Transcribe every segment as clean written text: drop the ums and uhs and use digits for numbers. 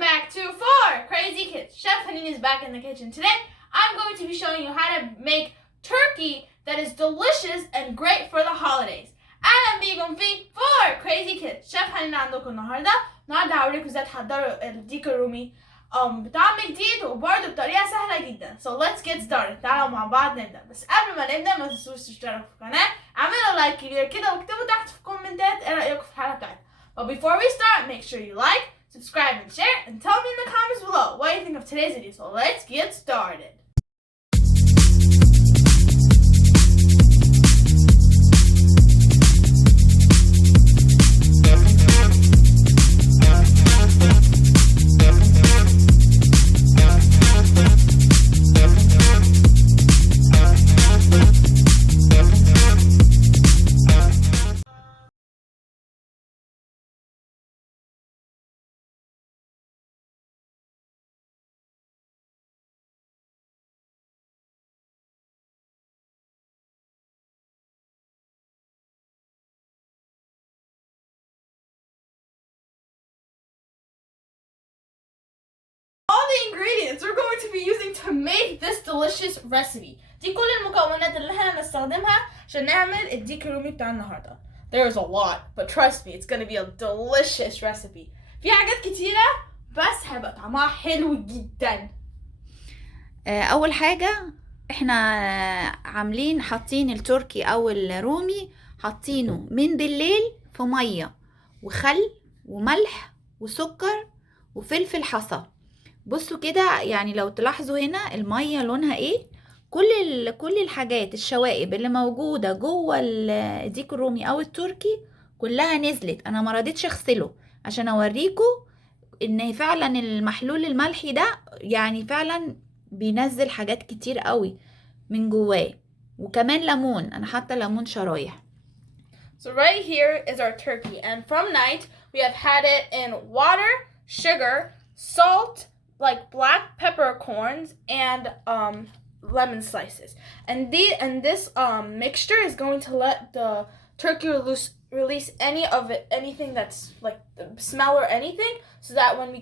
back to 4 Crazy Kids. Chef Haneen is back in the kitchen. Today, I'm going to be showing you how to make turkey that is delicious and great for the holidays. أهلا بيكم في 4 Crazy Kids. Chef Haneen عندكم النهارده هوريكم ازاي تحضروا الديك الرومي بطعم جديد وبرده بطريقة سهلة جدا. So let's get started. تعالوا مع بعض نبدأ. بس قبل ما نبدأ ما تنسوش تشتركوا في القناة، اعملوا لايك كبير كده واكتبوا تحت في الكومنتات ايه رأيكم في الحلقة بتاعتنا. But before we start, make sure you like, subscribe, and share, and tell me in the comments below what you think of today's video. So let's get started. Ingredients we're going to be using to make this delicious recipe. دي كل المكونات اللي احنا هنستخدمها عشان نعمل الديك الرومي بتاع النهارده. There's a lot, but trust me, it's gonna be a delicious recipe. في حاجات كتيرة بس هيبقى طعمها حلو جدا. اول حاجة احنا عاملين حاطين التركي او الرومي حاطينه من بالليل في مية وخل وملح وسكر وفلفل حصى. بصوا كده، يعني لو تلاحظوا هنا المية لونها ايه، كل الحاجات الشوائب اللي موجودة جوه الديك الرومي او التركي كلها نزلت. انا ما رضيتش اغسله عشان اوريكم ان فعلا المحلول الملحي ده يعني فعلا بينزل حاجات كتير قوي من جواه. وكمان ليمون، انا حاطه ليمون شرايح. So right here is our turkey, and from night we have had it in water, sugar, salt, like black peppercorns, and lemon slices. And this mixture is going to let the turkey release anything that's like the smell or anything, so that when we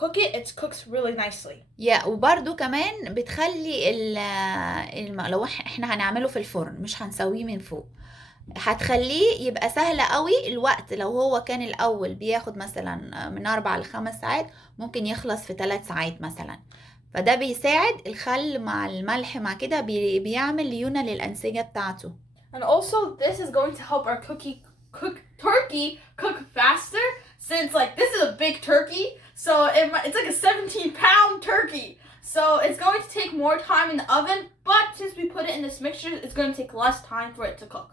cook it cooks really nicely. وبرده كمان بتخلي لو احنا هنعمله في الفرن مش هنسويه من فوق، هتخليه يبقى سهل قوي الوقت. لو هو كان الاول بياخد مثلا من 4 ل5 ساعات، ممكن يخلص في 3 ساعات مثلا. فده بيساعد الخل مع الملح مع كده بيعمل ليونة للأنسجة بتاعته. And also this is going to help our turkey cook faster, since like this is a big turkey, so it's like a 17-pound turkey. So it's going to take more time in the oven, but since we put it in this mixture, it's going to take less time for it to cook.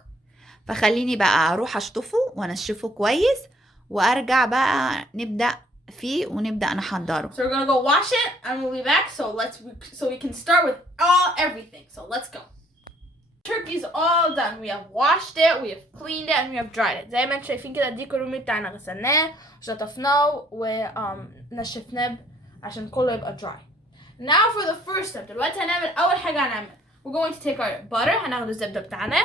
فخليني بقى اروح اشطفه وانشفه كويس وارجع بقى نبدأ فيه ونبدأ نحضره. So we're gonna go wash it and we'll be back. So we can start with everything. So let's go. Turkey's all done. We have washed it, we have cleaned it, and we have dried it. زي ما انتم شايفين كده الديك الرومي بتاعنا غسلناه وشطفناه ونشفناه عشان كله يبقى dry. Now for the first step. دلوقتي هنعمل أول حاجة هنعمل. We're going to take our butter. هناخد الزبدة بتاعنا.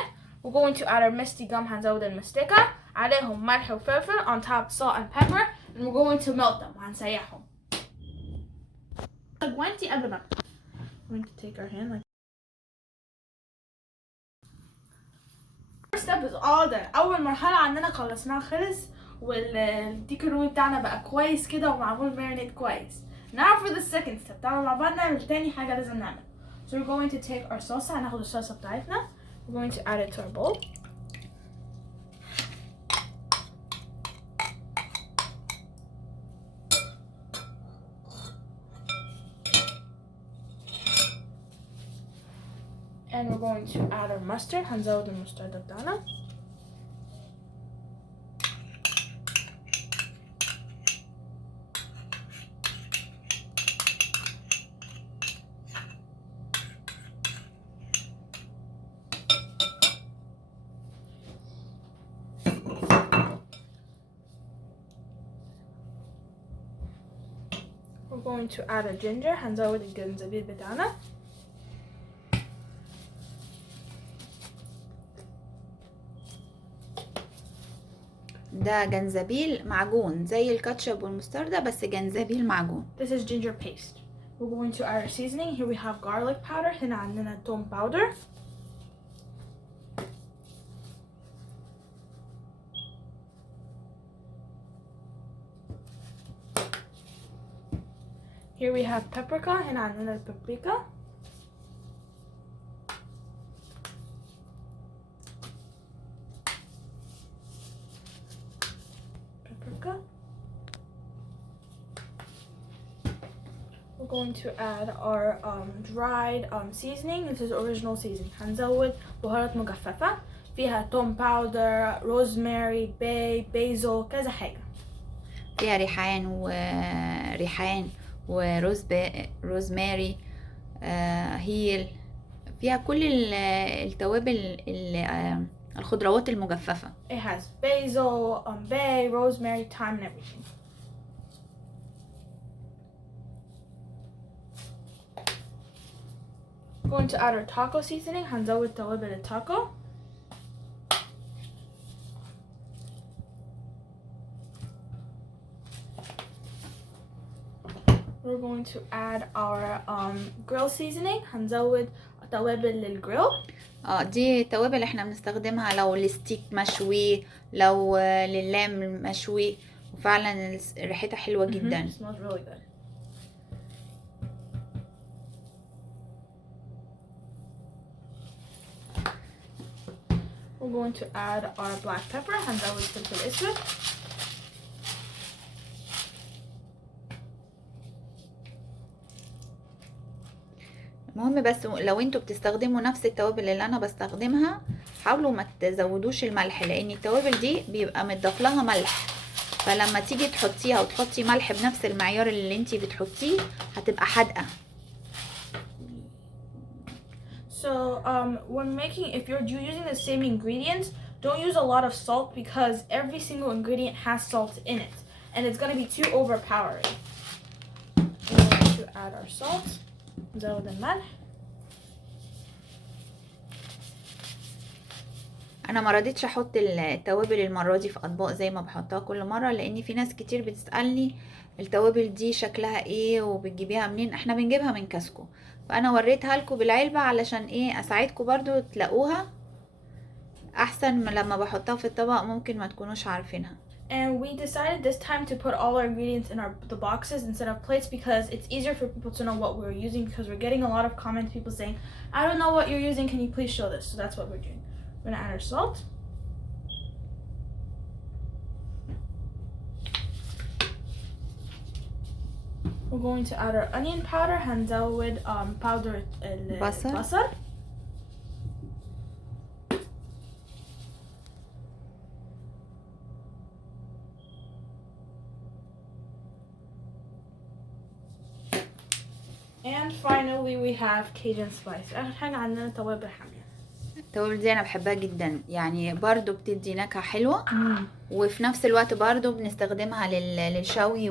We're going to add our Mastic Gum. هنزود المستكه. عليهم ملح وفلفل on top salt and pepper. And we're going to melt them. وهنسيحهم. وانتي قبل ما. We're going to take our hand like. First step is all done. أول مرحلة عندنا خلصناها خلص والديك الرومي بتاعنا بقى كويس كده ومعمول مارينيت كويس. Now for the second step. تعالوا مع بعض نعمل تاني حاجة لازم نعمل. So we're going to take our salsa. هناخد الصلصة بتاعتنا. We're going to add it to our bowl. And we're going to add our mustard. هنزود المستردة بتاعنا. We're going to add our ginger. هنزود الجنزبيل بتاعنا. ده جنزبيل معجون زي الكاتشب والمستردة بس جنزبيل معجون. This is ginger paste. We're going to add our seasoning. Here we have garlic powder. هنا عندنا توم powder. Here we have paprika. هنا عندنا البابريكا. We're going to add our dried seasoning. This is original seasoning. هنزود بهارات مجففة فيها توم باودر، روزماري، بيزل، كذا حاجة. فيها ريحان وروزماري، هيل، فيها كل التوابل الخضروات المجففة. It has basil, bay, rosemary, thyme and everything. Going to add our taco seasoning. هنزود توابل التاكو. We're going to add our grill seasoning. هنزود توابل للجريل. دي التوابل احنا بنستخدمها لو الستيك مشوي، لو لللام مشوي، وفعلا ريحتها حلوة جدا. It smells really good. We're going to add our black pepper. هنزود فلفل اسود. المهم بس لو انتوا بتستخدموا نفس التوابل اللي انا بستخدمها حاولوا ما تزودوش الملح، لان التوابل دي بيبقى متضاف لها ملح، فلما تيجي تحطيها وتحطي ملح بنفس المعيار اللي انتي بتحطيه هتبقى حادقة. So when making, if you're using the same ingredients, don't use a lot of salt because every single ingredient has salt in it and it's going to be too overpowering. We're going to add our salt. نزود الملح. انا ما رضيتش احط التوابل المره دي في اطباق زي ما بحطها كل مره، لان في ناس كتير بتسالني التوابل دي شكلها ايه وبتجيبيها منين. احنا بنجيبها من كاسكو، فانا وريتها لكم بالعلبه علشان ايه اساعدكم برضو تلاقوها احسن من لما بحطها في الطبق ممكن ما تكونوش عارفينها. And we decided this time to put all our ingredients in the boxes instead of plates because it's easier for people to know what we're using, because we're getting a lot of comments, people saying, I don't know what you're using, can you please show this? So that's what we're doing. We're gonna add our salt. We're going to add our onion powder. هنزود powder البصل. And finally we have Cajun spice. آخر حاجة عندنا توابل حامية. التوابل دي انا بحبها جدا، يعني برضو بتدي نكهة حلوة وفي نفس الوقت برضو بنستخدمها للشوي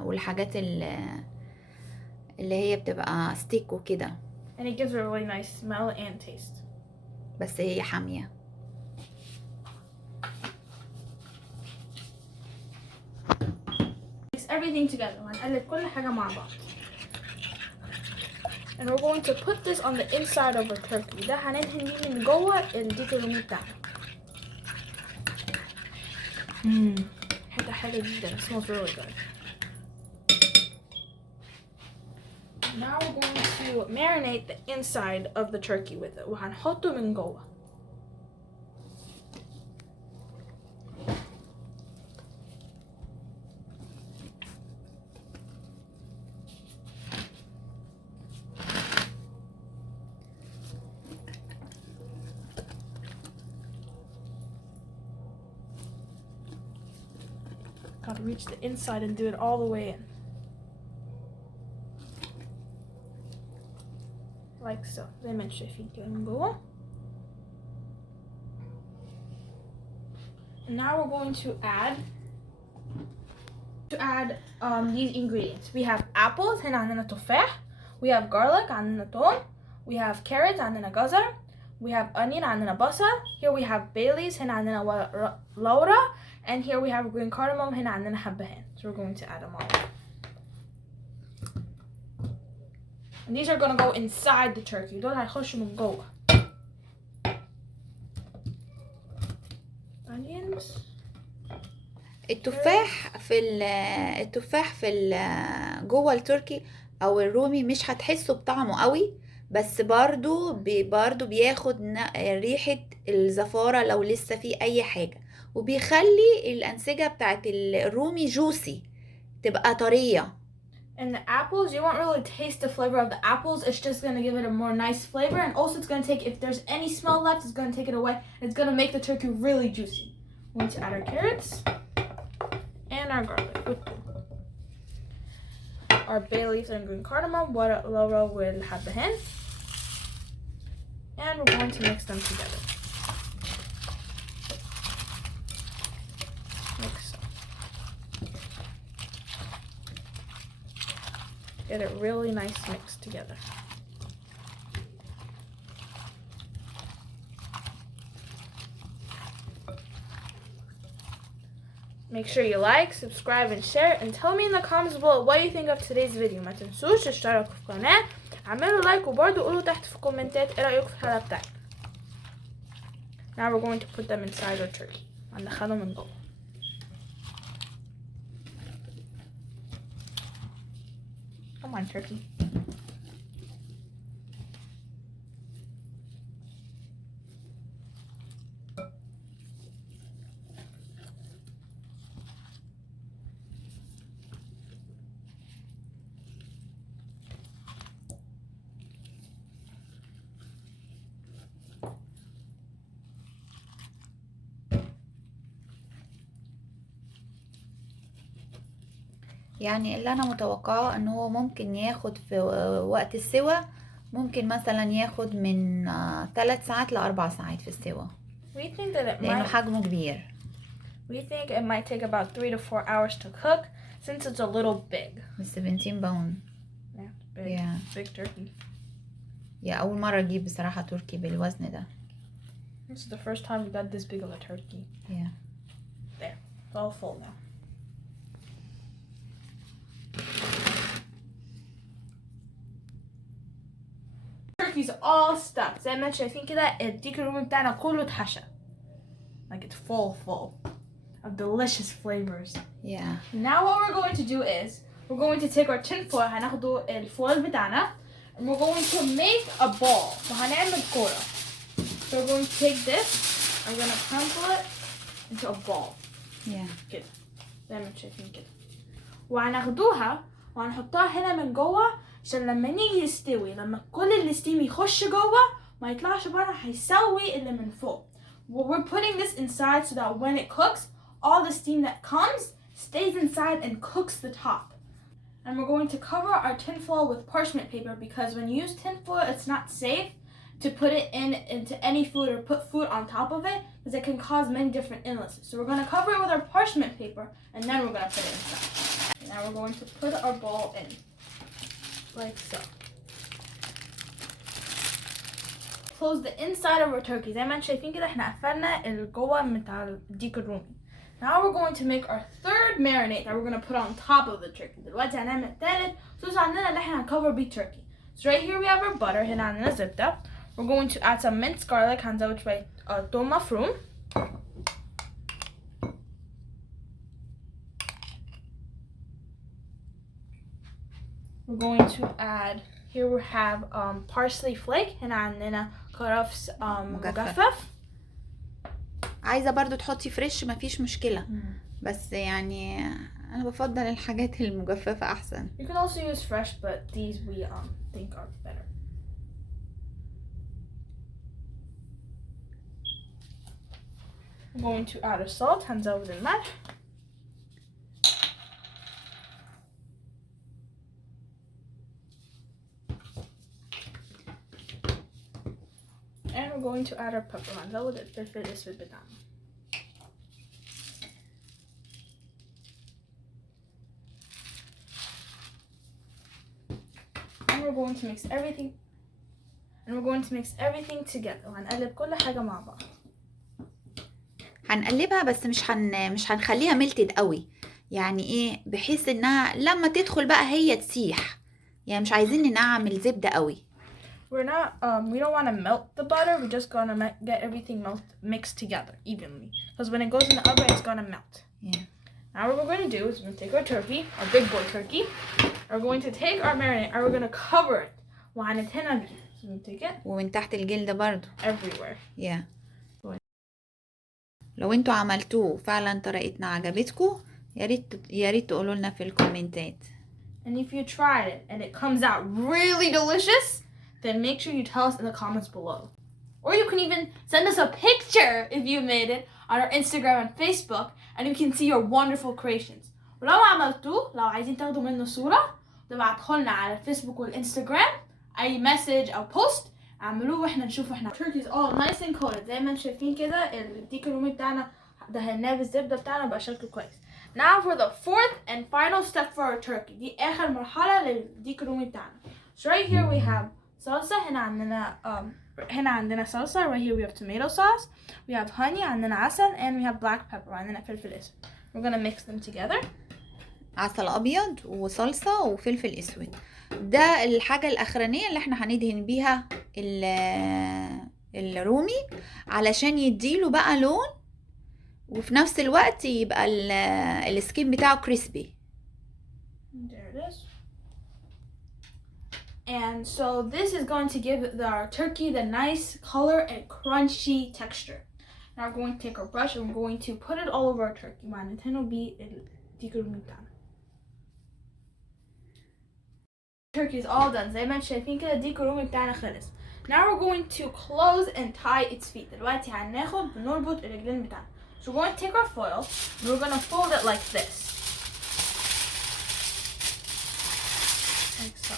والحاجات اللي هي بتبقى ستيك وكده. And it gives a really nice smell and taste. بس هي حامية. Mix everything together. وهنقلب كل حاجة مع بعض. And we're going to put this on the inside of our turkey. ده هندهن بيه من جوه الديك الرومي بتاعنا. حاجة حلوة جدا. It smells really good. Now we're going to marinate the inside of the turkey with it. وهنحطه من جوه. Gotta reach the inside and do it all the way in. Like so. زي ما انتوا شايفين كده من جوه. And now we're going to add these ingredients. We have apples. هنا عندنا تفاح. We have garlic. عندنا توم. We have carrots. عندنا جزر. We have onion. عندنا بصل. Here we have bay leaves. هنا عندنا لورا. And here we have green cardamom هنا عندنا حبهان. So we're going to add them all. And these are going to go inside the turkey. دول هيخشوا من جوه. Onions. التفاح في جوه التركي او الرومي مش هتحسوا بطعمه قوي، بس برضو بياخد ريحة الزفارة لو لسه فيه اي حاجة، وبيخلي الانسجة بتاعت الرومي جوسي تبقى طرية. And the apples, you won't really taste the flavor of the apples. It's just going to give it a more nice flavor. And also it's going to take, if there's any smell left, it's going to take it away. It's going to make the turkey really juicy. We're going to add our carrots and our garlic with our bay leaves and green cardamom, لورا والحبهان. And we're going to mix them together. Get it really nice mixed together. Make sure you like, subscribe, and share, and tell me in the comments below what you think of today's video. ما تنسوش تشتركوا في القناة، اعملوا لايك، وبرضه قولوا تحت في الكومنتات ايه رأيكم في الحلقة بتاعتنا. Now we're going to put them inside our turkey. هندخلهم من جوه. Come on, turkey. يعني اللي انا متوقعه ان هو ممكن ياخد في وقت السوا، ممكن مثلا ياخد من 3 ساعات ل4 ساعات في السوا. لانه حجمه كبير. We think it might take about 3 to 4 hours to cook since it's a little big. 17 pound. Yeah, big. Yeah. Big turkey. يا اول مرة اجيب بصراحة تركي بالوزن ده. This is the first time we got this big of a turkey. Yeah. There, it's all full now. Turkey's all stuck. زي ما شايفين كده الديك الرومي بتاعنا كله اتحشى. Like it's full of delicious flavors. Yeah. Now what we're going to do is we're going to take our tin foil. هناخدوا الفويل بتاعنا and we're going to make a ball. وهنعمل كورة. So we're going to take this. I'm gonna crumple it into a ball. Yeah. كده. زي ما شايفين كده. وهناخدوها وهنحطها هنا من جوه عشان لما نيجي يستوي، لما كل الستيم يخش جوه ما يطلعش بره، هيسوي اللي من فوق. We're putting this inside so that when it cooks, all the steam that comes stays inside and cooks the top. And we're going to cover our tin foil with parchment paper because when you use tin foil, it's not safe to put it into any food or put food on top of it because it can cause many different illnesses. So we're going to cover it with our parchment paper and then we're going to put it inside. Now we're going to put our ball in. Like so. Close the inside of our turkey. زي ما انتم شايفين كده احنا قفلنا الجوه بتاع الديك الرومي. Now we're going to make our third marinade that we're going to put on top of the turkey. دلوقتي هنعمل التالت صوص عندنا اللي احنا هنcover بيه turkey. So right here we have our butter. هنا عندنا زبده. We're going to add some minced garlic. هنزود شوية توم مفروم. We're going to add, here we have parsley flake. هنا عندنا كرفس مجفف. عايزة برضو تحطي فريش مفيش مشكلة. بس يعني أنا بفضل الحاجات المجففة أحسن. You can also use fresh, but these we think are better. We're going to add our salt. هنزود الملح. And we're going to add our pepper. هنزود الفلفل الاسود بتاعنا. And we're going to mix everything together. وهنقلب كل حاجة مع بعض. هنقلبها بس مش هنخليها ملتد قوي، يعني ايه، بحيث انها لما تدخل بقى هي تسيح، يعني مش عايزين ننعم الزبدة قوي. We're not, we don't want to melt the butter. We're just going to get everything mixed together evenly. Because when it goes in the oven, it's going to melt. Yeah. Now what we're going to do is we're going to take our turkey, our big boy turkey. We're going to take our marinade and we're going to cover it. وهنتهنى بيه. So we take it. ومن تحت الجلد برضو. Everywhere. Yeah. لو انتوا عملتوه فعلا طريقتنا عجبتكم، يا ريت تقولوا لنا في الكومنتات. And if you tried it and it comes out really delicious, then make sure you tell us in the comments below. Or you can even send us a picture if you made it on our Instagram and Facebook, and we can see your wonderful creations. ولو عملتوه، لو عايزين تاخدوا منه صورة، تبعتوا لنا على الفيسبوك والإنستجرام أي مسج أو بوست، اعملوه واحنا نشوف احنا. Turkey's all nice and coated زي ما انتم شايفين كده. الديك الرومي بتاعنا دهناه بالزبدة بتاعنا بقى شكله كويس. Now for the fourth and final step for our turkey. دي آخر مرحلة للديك الرومي بتاعنا. So right here we have salsa. هنا عندنا salsa. Right here we have tomato sauce. We have honey. عندنا عسل. And we have black pepper. عندنا فلفل اسود. We're gonna mix them together. عسل أبيض وصلصة وفلفل اسود. ده الحاجة الأخرانية اللي احنا هندهن بيها الرومي علشان يديله بقى لون، وفي نفس الوقت يبقى السكين بتاعه كريسبي. There it is. And so this is going to give our turkey the nice color and crunchy texture. Now we're going to take our brush and we're going to put it all over our turkey. وهنتهنه بالديك الرومي بتاعنا. Turkey is all done. زي ما انتم شايفين كده الديك الرومي بتاعنا خلص. Now we're going to close and tie its feet. دلوقتي بنربط الرجلين بتاعنا. So we're going to take our foil and we're going to fold it like this. Like so.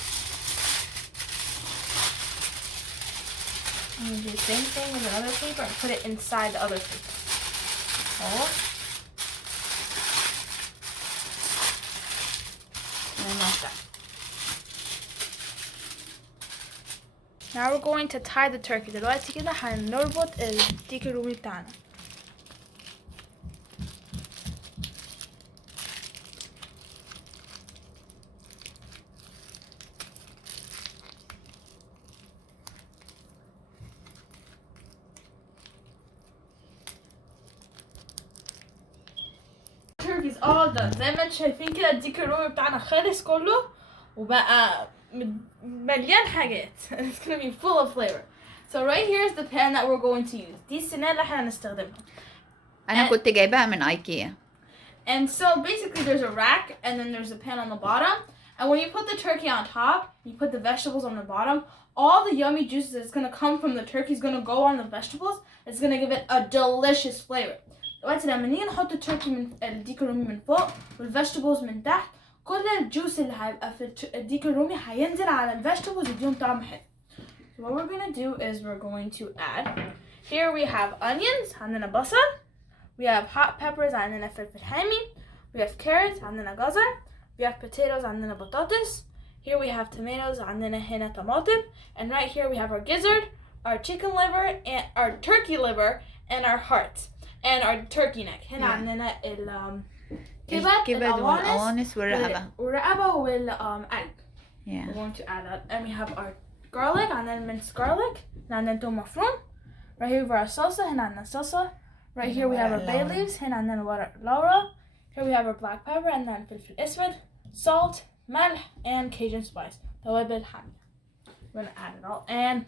And we do the same thing with another paper and put it inside the other paper. Fold. And like that. Now we're going to tie the turkey. دلوقتي كده هنربط الديك الرومي بتاعنا. Turkey's all done. زي ما انتم شايفين كده الديك الرومي بتاعنا خلص كله وبقى مليان حاجات. It's gonna be full of flavor. So right here is the pan that we're going to use. دي السنان اللي احنا هنستخدمها. أنا كنت جايباها من ايكيا. And so basically there's a rack and then there's a pan on the bottom. And when you put the turkey on top, you put the vegetables on the bottom, all the yummy juices that's gonna come from the turkey is gonna go on the vegetables. It's gonna give it a delicious flavor. دلوقتي لما نيجي نحط التركي من الديك الرومي من فوق والفيجيتابلز من تحت، كل الجوس اللي هيبقى في الديك الرومي هينزل على الفيجيتابلز يديهم طعم حلو. So what we're gonna do is we're going to add. Here we have onions. عندنا بصل. We have hot peppers. عندنا فلفل حامي. We have carrots. عندنا جزر. We have potatoes. عندنا بطاطس. Here we have tomatoes. عندنا هنا طماطم. And right here we have our gizzard, our chicken liver, and our turkey liver, and our heart, and our turkey neck. هنا عندنا الكبد والقوانص والرقبة والقلب. Yeah. We're going to add that. And we have our garlic, عندنا minced garlic. عندنا توم مفروم. Right here we have our salsa. هنا عندنا salsa. Right here we have our bay leaves. هنا عندنا ورق لورا. Here we have our black pepper and then فلفل اسود, salt, ملح, and Cajun spice. توابل حامية. We're gonna add it all and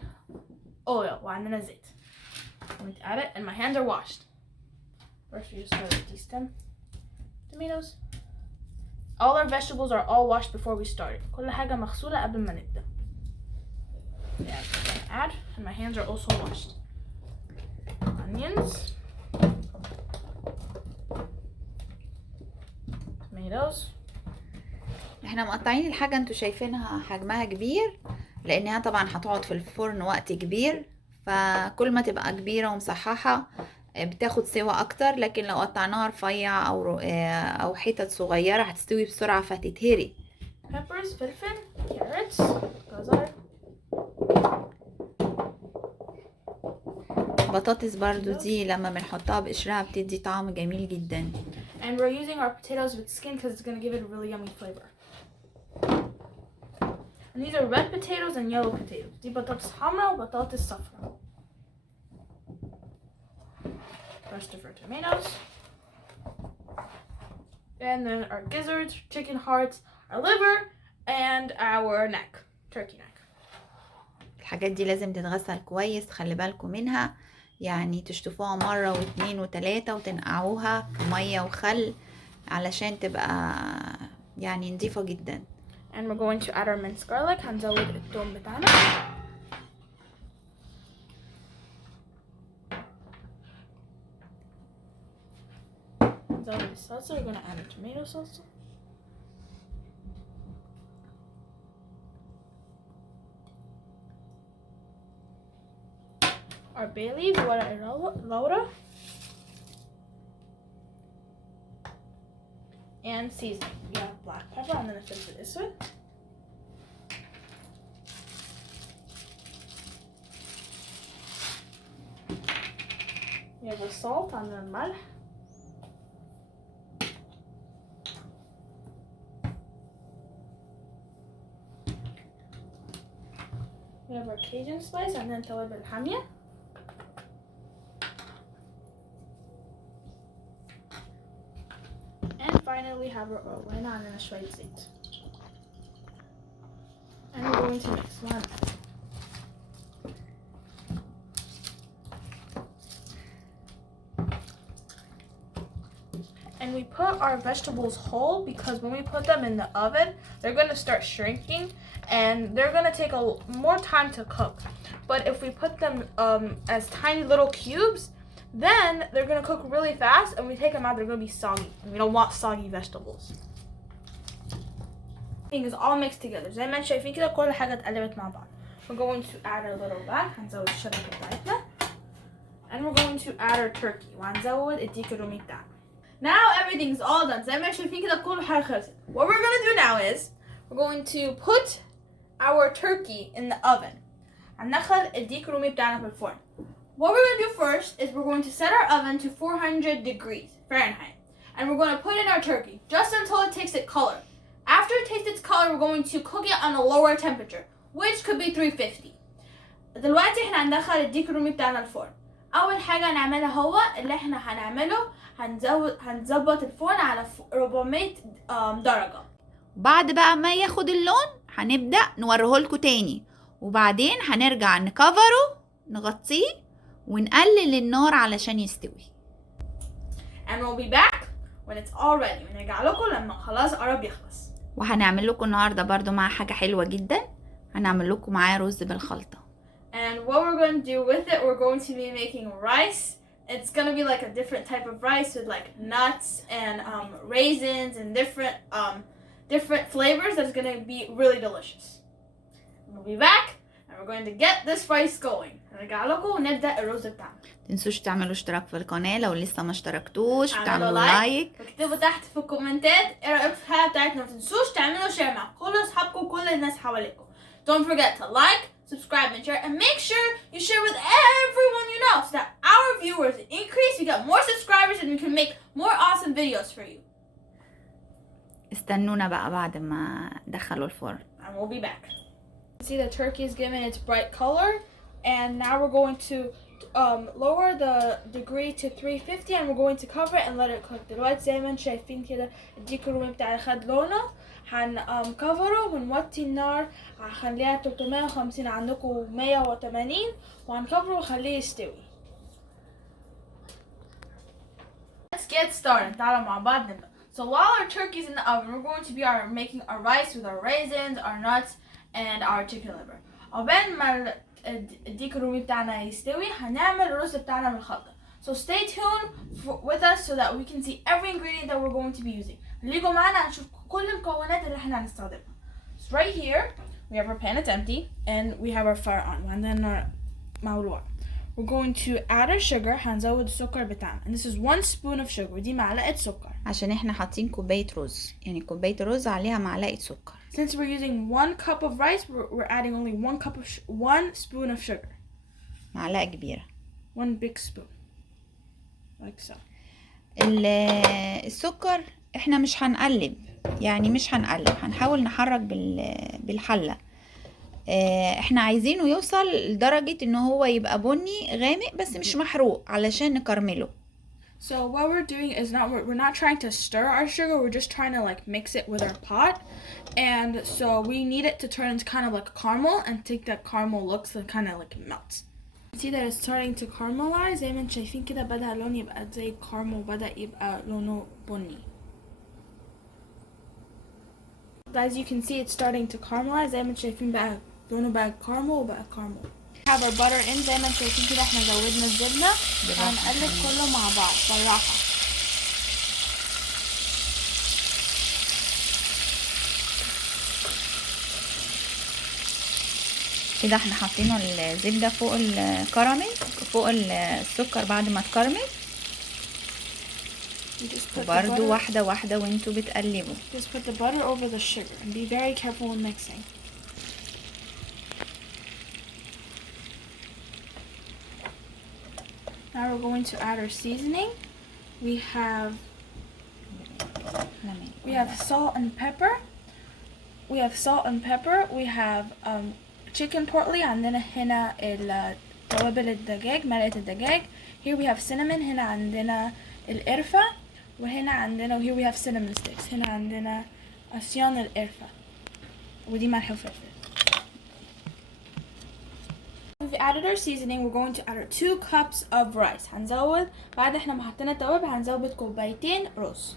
oil. وعندنا زيت. I'm going to add it and my hands are washed. First we just gotta de-stem tomatoes. All our vegetables are all washed before we start. كل حاجة مغسولة قبل ما نبدأ. Yeah, I'm gonna add and my hands are also washed. Onions. Tomatoes. احنا مقطعين الحاجة انتوا شايفينها حجمها كبير لانها طبعا هتقعد في الفرن وقت كبير، فكل ما تبقى كبيرة ومصححة بتاخد سوا اكتر، لكن لو قطعناها رفيع او حتت صغيرة هتستوي بسرعة فتتهري. Peppers, فلفل, carrots, جزر. بطاطس برضو دي لما بنحطها بقشرها بتدي طعم جميل جدا. And we're using our potatoes with skin because it's going to give it a really yummy flavor. And these are red potatoes and yellow potatoes. دي بطاطس حمراء وبطاطس صفراء. Rest of our tomatoes. And then our gizzards, chicken hearts, our liver, and our neck, turkey neck. الحاجات دي لازم تتغسل كويس، خلي بالكم منها، يعني تشطفوها مرة واثنين وثلاثة وتنقعوها في مية وخل علشان تبقى يعني نضيفة جدا. And we're going to add our minced garlic. هنزود التوم بتاعنا. نزود الصلصة. We're going to add our tomato salsa. Our bay leaves, لورا. And seasoning. We have black pepper and then a fifth of اسود. We have our salt and then الملح. We have our Cajun spice and then توابل الحامية. And finally we have our oil وهنا عندنا شوية زيت. And we're going to mix one. And we put our vegetables whole because when we put them in the oven, they're going to start shrinking and they're going to take more time to cook. But if we put them as tiny little cubes, then they're going to cook really fast, and when we take them out, they're going to be soggy. And we don't want soggy vegetables. Everything is all mixed together. زي ما انتم شايفين كده كل حاجة اتقلبت مع بعض. We're going to add our little back. هنزود الشبكة بتاعتنا. And we're going to add our turkey. وهنزود الديك الرومي بتاعنا. Now everything's all done. زي ما انتم شايفين كده كل حاجة خلصت. What we're going to do now is we're going to put our turkey in the oven. هندخل الديك الرومي بتاعنا في الفرن. What we're going to do first is we're going to set our oven to 400 degrees Fahrenheit. And we're going to put in our turkey just until it takes its color. After it takes its color, we're going to cook it on a lower temperature, which could be 350. دلوقتي احنا هندخل الديك الرومي بتاعنا الفرن. أول حاجة هنعملها هو اللي احنا هنعمله هنظبط الفرن على 400 درجة. بعد بقى ما ياخد اللون هنبدأ نوريهولكوا تاني، وبعدين هنرجع نكفره نغطيه ونقلل النار علشان يستوي. And we'll be back when it's all ready. ونرجع لكم لما خلاص قرب يخلص. وهنعمل لكم النهارده برضو مع حاجة حلوة جدا، هنعمل لكم معاه رز بالخلطة. And what we're going to do with it, we're going to be making rice. It's going to be like a different type of rice with like nuts and raisins and different flavors that's going to be really delicious. We'll be back and we're going to get this rice going. نرجع لكم ونبدأ الرز بتاعنا. متنسوش تعملوا اشتراك في القناة لو لسه ما اشتركتوش، تعملوا لايك واكتبوا تحت في الكومنتات ايه رأيكم في الحلقة بتاعتنا. متنسوش تعملوا شير مع كل اصحابكم وكل الناس حواليكم. Don't forget to like, subscribe and share, and make sure you share with everyone you know so that our viewers increase, we get more subscribers, and we can make more awesome videos for you. استنونا بقى بعد ما دخلوا الفرن. And we'll be back. See, the turkey is given its bright color, and now we're going to lower the degree to 350, and we're going to cover it and let it cook. دلوقتي زي ما انتم شايفين كده الديك الرومي بتاعي خد لونه. هنكفره ونوطي النار هنخليها 350 عندكم 180 وهنكفره ونخليه يستوي. Let's get started. تعالوا مع بعض نبدأ. So while our turkey's in the oven, we're going to be making our rice with our raisins, our nuts, and our chicken liver. عقبال ما الديك الرومي بتاعنا يستوي هنعمل الرز بتاعنا بالخلطة. So stay tuned with us so that we can see every ingredient that we're going to be using. نيجوا معانا هنشوف كل المكونات اللي احنا هنستخدمها. So right here we have our pan, it's empty, and we have our fire on. وعندنا النار مولوعة. We're going to add our sugar. هنزود السكر بتاعنا. And this is 1 spoon of sugar. ودي معلقة سكر. عشان احنا حاطين كوباية رز، يعني كوباية رز عليها معلقة سكر. Since we're using 1 cup of rice, we're adding only 1 spoon of sugar. معلقة كبيرة. 1 big spoon like so. السكر احنا مش هنقلب، يعني مش هنقلب، هنحاول نحرك بالحلة. احنا عايزينه يوصل لدرجة ان هو يبقى بني غامق بس مش محروق علشان نكرمله. So what we're doing is we're not trying to stir our sugar, we're just trying to like mix it with our pot. And so we need it to turn into kind of like caramel and take that caramel looks and kind of like melts. See that it's starting to caramelize. زي ما انتم شايفين كده بدأ لونه يبقى زي الكارمل وبدأ يبقى لونه بني. As you can see it's starting to caramelize. زي ما انتم شايفين بقى لونه بقى كارمل وبقى كارمل. have our butter in. زي ما انتم شايفين كده احنا زودنا الزبده وهنقلب كله مع بعض بالراحه. كده احنا حاطينه الزبده فوق الكراميل، فوق السكر بعد ما اتكرمل، وبرده واحده واحده وانتوا بتقلبوا. Just put the butter over the sugar and be very careful when mixing. Now we're going to add our seasoning. We have salt and pepper. We have chicken portly. عندنا هنا توابل الدجاج، مرقة الدجاج. Here we have cinnamon. هنا عندنا القرفة. وهنا عندنا here we have cinnamon sticks. هنا عندنا عصيان القرفة. ودي ملح وفلفل. We've added our seasoning. We're going to add our 2 cups of rice. هنزود بعد احنا ما حطينا التوابل هنزود كوبايتين رز.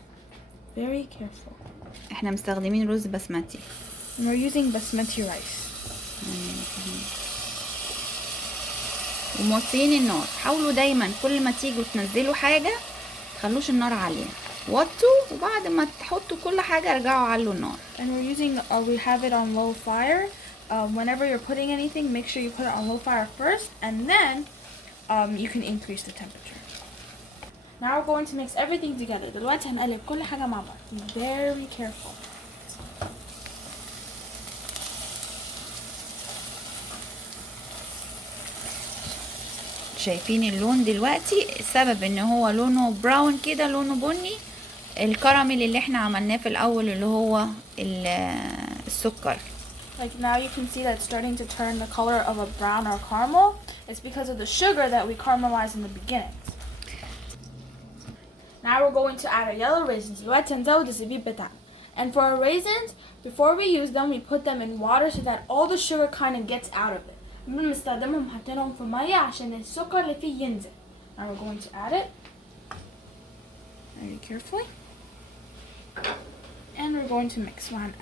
Very careful. احنا مستخدمين رز بسمتي. We're using basmati rice. وموطيين النار. حاولوا دايما كل ما تيجوا تنزلوا حاجة تخلوش النار عالية، وطوا وبعد ما تحطوا كل حاجة ارجعوا علوا النار. And we're using we have it on low fire. Whenever you're putting anything, make sure you put it on low fire first, and then you can increase the temperature. Now we're going to mix everything together. دلوقتي هنقلب كل حاجة مع بعض. Be very careful. شايفين اللون دلوقتي؟ السبب ان هو لونه براون كده، لونه بني، الكراميل اللي احنا عملناه في الاول اللي هو السكر. Like now you can see that it's starting to turn the color of a brown or caramel. It's because of the sugar that we caramelized in the beginning. Now we're going to add our yellow raisins. دلوقتي هنزود الزبيب بتاعنا. And for our raisins, before we use them, we put them in water so that all the sugar kind of gets out of it. بنستخدمهم حاطينهم في ميه عشان السكر اللي فيه ينزل. Now we're going to add it very carefully. And we're going to mix one.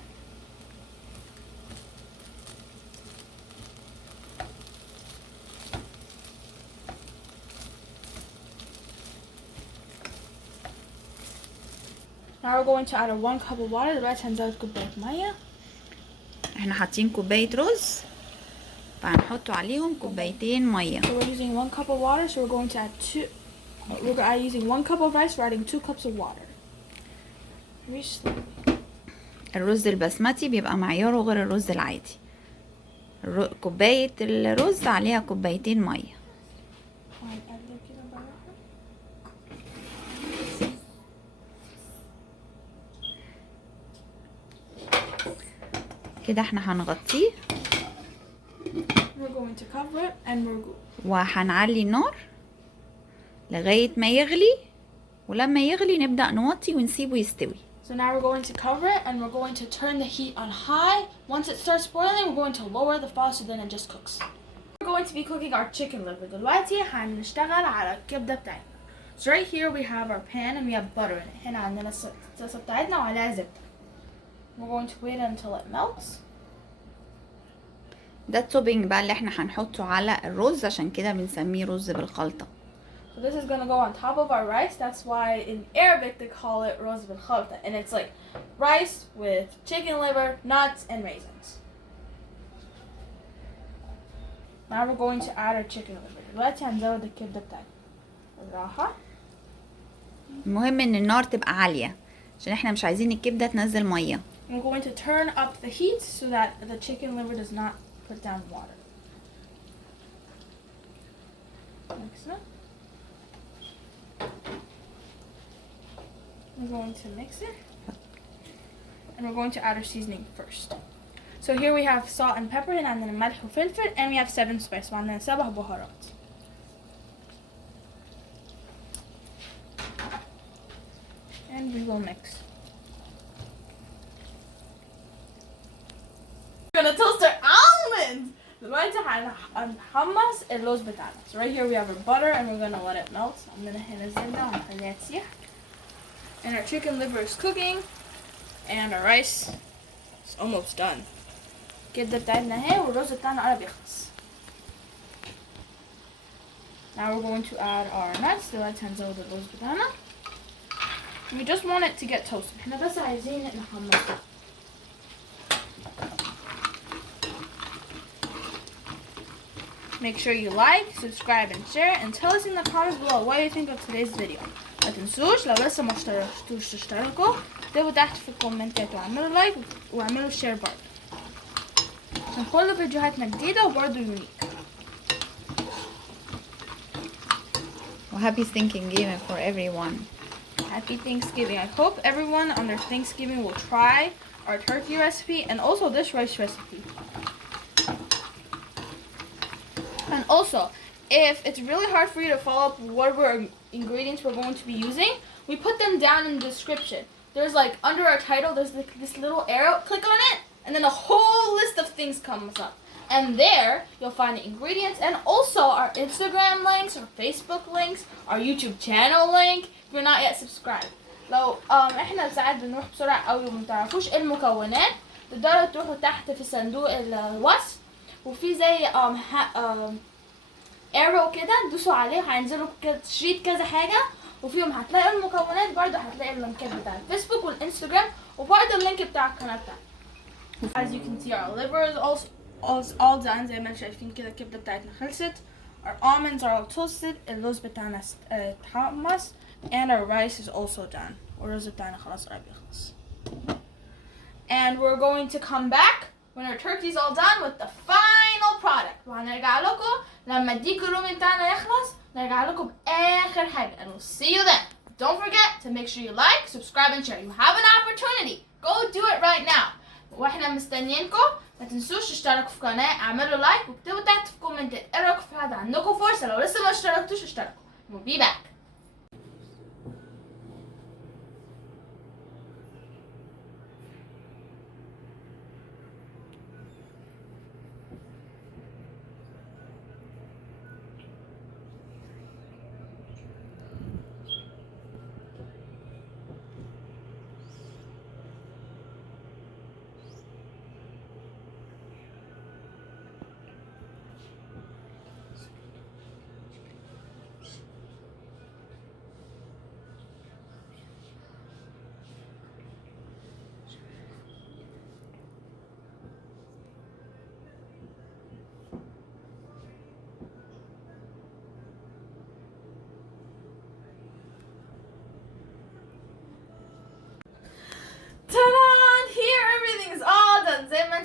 Now we're going to add 1 cup of water. دلوقتي هنزود كوباية مية. احنا حاطين كوباية رز فهنحط عليهم كوبايتين مية. So we're using 1 cup of water, so we're going to add 2. We're using 1 cup of rice. We're adding 2 cups of water. الرز البسمتي بيبقى معياره غير الرز العادي. كوباية الرز عليها كوبايتين مية. كده احنا هنغطيه. We're going to cover it and وهنعلي النار لغاية ما يغلي، ولما يغلي نبدأ نوطي ونسيبه يستوي. So now we're going to cover it and we're going to turn the heat on high. Once it starts boiling, we're going to lower the fire so then it just cooks. We're going to be cooking our chicken liver. دلوقتي هنشتغل على الكبدة بتاعتنا. So right here we have our pan and we have butter in it. هنا عندنا الصلصة بتاعتنا وعليها زبدة. We're going to wait until it melts. ده التوبينج بقى اللي احنا هنحطه على الرز، عشان كده بنسميه رز بالخلطة. So this is gonna go on top of our rice. That's why in Arabic they call it روز بالخلطة, and it's like rice with chicken liver, nuts, and raisins. Now we're going to add our chicken liver. دلوقتي هنزود الكبدة بتاعتنا بالراحة. المهم ان النار تبقى عالية عشان احنا مش عايزين الكبدة تنزل مية. We're going to turn up the heat so that the chicken liver does not put down water. Mix it. We're going to mix it. And we're going to add our seasoning first. So here we have salt and pepper, and عندنا ملح وفلفل, and we have 7 spices. وعندنا 7 بهارات. And we will mix. We're gonna toast our almonds. دلوقتي هنحمص اللوز بتاعنا. So right here we have our butter, and we're gonna let it melt. عندنا هنا الزبده وهنخليها تسيح. And our chicken liver is cooking, and our rice is almost done. الكبده بتاعتنا اهي والرز بتاعنا قرب يخلص. Now we're going to add our nuts. دلوقتي هنزود اللوز بتاعنا. We just want it to get toasted. احنا بس عايزين نحمصه. Make sure you like, subscribe, and share, and tell us in the comments below what you think of today's video. ما تنسوش لو لسه ما اشتركتوش تشتركوا، اكتبوا تحت في الكومنتات وعملوا لايك وعملوا شير برضه عشان كل فيديوهاتنا جديدة وبرضه يونيك. Well, happy Thanksgiving for everyone. Happy Thanksgiving. I hope everyone on their Thanksgiving will try our turkey recipe and also this rice recipe. And also, if it's really hard for you to follow up what ingredients we're going to be using, we put them down in the description. There's like under our title, there's this little arrow. Click on it, and then a whole list of things comes up. And there, you'll find the ingredients and also our Instagram links, our Facebook links, our YouTube channel link. If you're not yet subscribed. لو احنا ساعات بنروح بسرعة قوي وما تعرفوش المكونات، تقدروا تروحوا تحت في صندوق الوصف وفي زي arrow كده دوسوا عليه هينزلوا شريط كذا حاجة وفيهم هتلاقوا المكونات، برضه هتلاقي اللينكات بتاع الفيسبوك والانستجرام وبرضه اللينك بتاع القناة بتاعتنا. As you can see, our liver is also all done. زي ما شايفين كده الكبدة بتاعتنا خلصت. Our almonds are all toasted. اللوز بتاعنا اتحمص. And our rice is also done. والرز بتاعنا خلاص قرب يخلص. And we're going to come back when our turkey's all done with the final product. وهنرجع لكم لما الديك الرومي بتاعنا يخلص، نرجع لكم بآخر حاجة. And we'll see you then. Don't forget to make sure you like, subscribe, and share. You have an opportunity. Go do it right now. واحنا مستنيينكم. ما تنسوش تشتركوا في القناة، اعملوا لايك وكتبوا تحت في الكومنتات ايه رايكم في هذا. عندكم فرصة لو لسه ما اشتركتوش اشتركوا. We'll be back.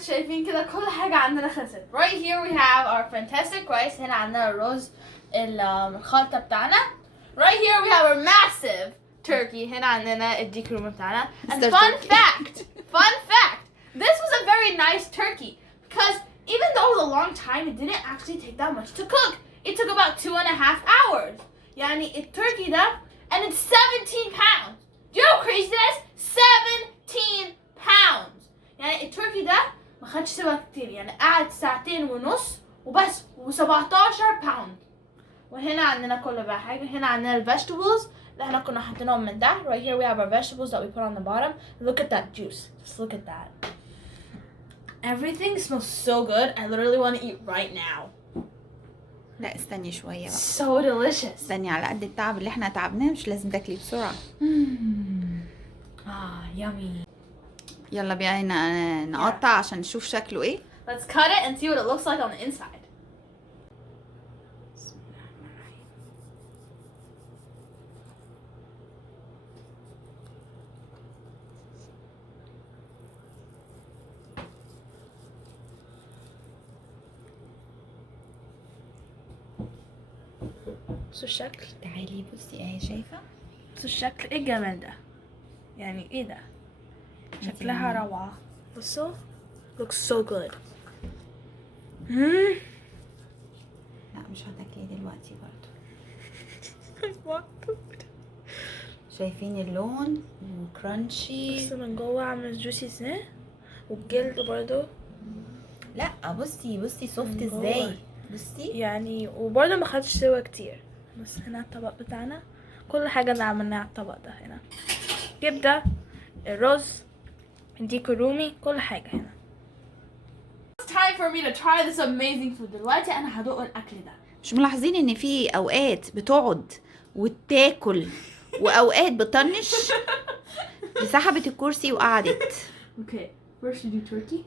شايفين كده كل حاجة عندنا خلصت. Right here we have our fantastic rice. هنا عندنا الرز الخلطة بتاعنا. Right here we have our massive turkey. هنا عندنا الديك رومي بتاعنا. And fun fact, this was a very nice turkey because even though it was a long time, it didn't actually take that much to cook. It took about 2.5 hours. يعني التركي ده and it's 17 pounds. Do you know how crazy that is? 17 pounds. يعني التركي ده ما خدش سوا كتير، يعني قعد ساعتين ونص وبس و17 باوند. وهنا عندنا كل بقى حاجة. هنا عندنا الفيجيتابلز اللي احنا كنا حاطينهم من تحت. Right here we have our vegetables that we put on the bottom. Look at that juice. Just look at that. Everything smells so good. I literally want to eat right now. لا استني شوية بقى. So delicious. استني على قد التعب اللي احنا تعبناه مش لازم تاكلي بسرعة. Yummy. يلا بينا نقطع عشان نشوف شكله ايه. Let's cut it and see what it looks like on the inside. بصوا الشكل، تعالي بصي اهي شايفه. بصوا الشكل، ايه الجمال ده يعني، ايه ده، شكلها روعه. بصوا looks so good. لا مش هتاكلي دلوقتي برضو. شايفين اللون وكرانشي. بس من جوه عامل جوسي ازاي، والجلد برضو. لا بصي سوفت ازاي، بصي يعني وبرضو ما خدش سوا كتير. بس هنا الطبق بتاعنا كل حاجه اللي عملناها على الطبق ده. هنا زبده، الرز، الديك الرومي، كل حاجه هنا. It's time for me to try this amazing food. دلوقتي انا هدوق الاكل ده. مش ملاحظين ان في اوقات بتقعد وتاكل واوقات بتطنش؟ دي سحبت الكرسي وقعدت. Okay, first we do turkey.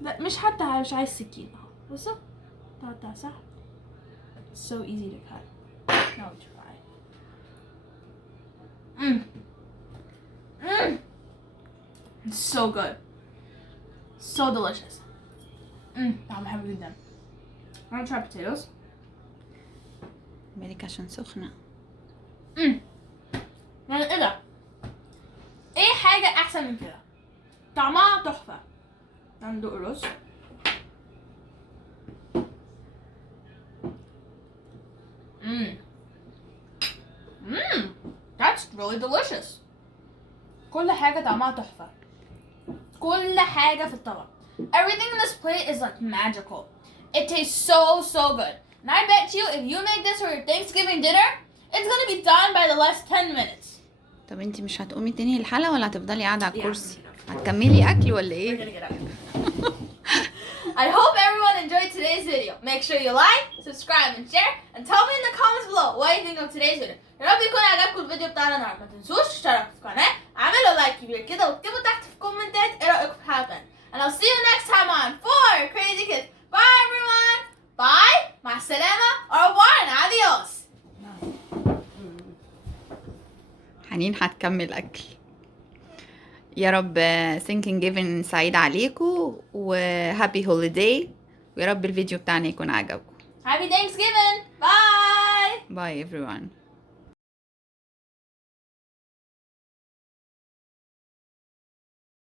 لا مش حتى مش عايز سكين اهو. بصوا تقطع صح. So easy to cut. Now we try. It's so good. So delicious. طعم حلو جدا. I'm gonna try potatoes. مالك عشان سخنة. يعني ايه ده؟ ايه حاجة احسن من كده؟ طعمها تحفة. ندوق الرز. That's really delicious. كل حاجة طعمها تحفة. كل حاجة في الطبق. Everything in this plate is like magical. It tastes so good. And I bet you if you make this for your Thanksgiving dinner, it's gonna be done by the last 10 minutes. طب انتي مش هتقومي تنهي الحلقة ولا هتفضلي قاعدة على الكرسي؟ هتكملي اكل ولا We're ايه؟ gonna get out. I hope everyone enjoyed today's video. Make sure you like, subscribe, and share, and tell me in the comments below what you think of today's video. يا رب يكون عجبكم الفيديو بتاعنا النهارده. ما تنسوش تشتركوا في القناة، اعملوا لايك كبير كده، واكتبوا تحت في الكومنتات ايه رأيكم في الحلقة. And I'll see you next time on 4 Crazy Kids. Bye everyone. Bye. مع السلامة. Au revoir and adios. حنين هتكمل اكل. يا رب Thanksgiving سعيد عليكم وهابي هوليداي، ويا رب الفيديو بتاعنا يكون عجبكم. Happy Thanksgiving. Bye. باي everyone.